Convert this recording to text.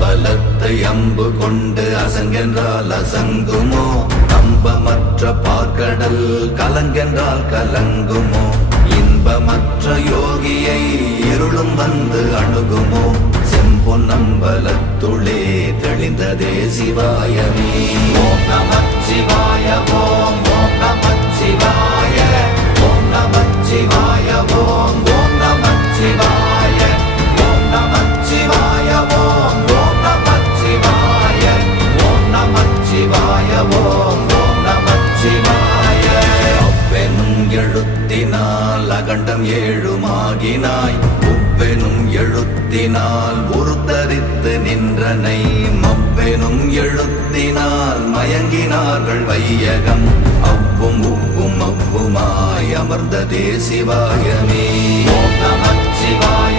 அம்பலத்தை அம்பு கொண்டு அசங்கென்றால் அசங்குமோ? நம்பமற்ற பார்க்கடல் கலங்கென்றால் கலங்குமோ? இன்பமற்ற யோகியை இருளும் வந்து அணுகுமோ? செம்பொன்னம்பலத்துளே தெளிந்ததே சிவாயமே. ஓம் நமச்சிவாய ஓம் ஓம் நமச்சிவாய ஓம் நமச்சிவாய ஓம் ஓம் நமச்சிவாய ஓம் நமச்சிவாய ஓம் ஓம் நமச்சிவாய ஓம் நமச்சிவாய ஓம் ஓம் நமச்சிவாய. அவ்வெனும் எழுத்தினால் அகண்டம் ஏழுமாகினாய், உவ்வெனும் எழுத்தினால் உருத்தரித்து நின்றனை, மவ்வெனும் எழுத்தினால் மயங்கினார்கள் வையகம். அவ்வும் உவ்வும் அவ்வுமாய் அமர்ந்ததே சிவாயமே. ஓம் நமச்சிவாய.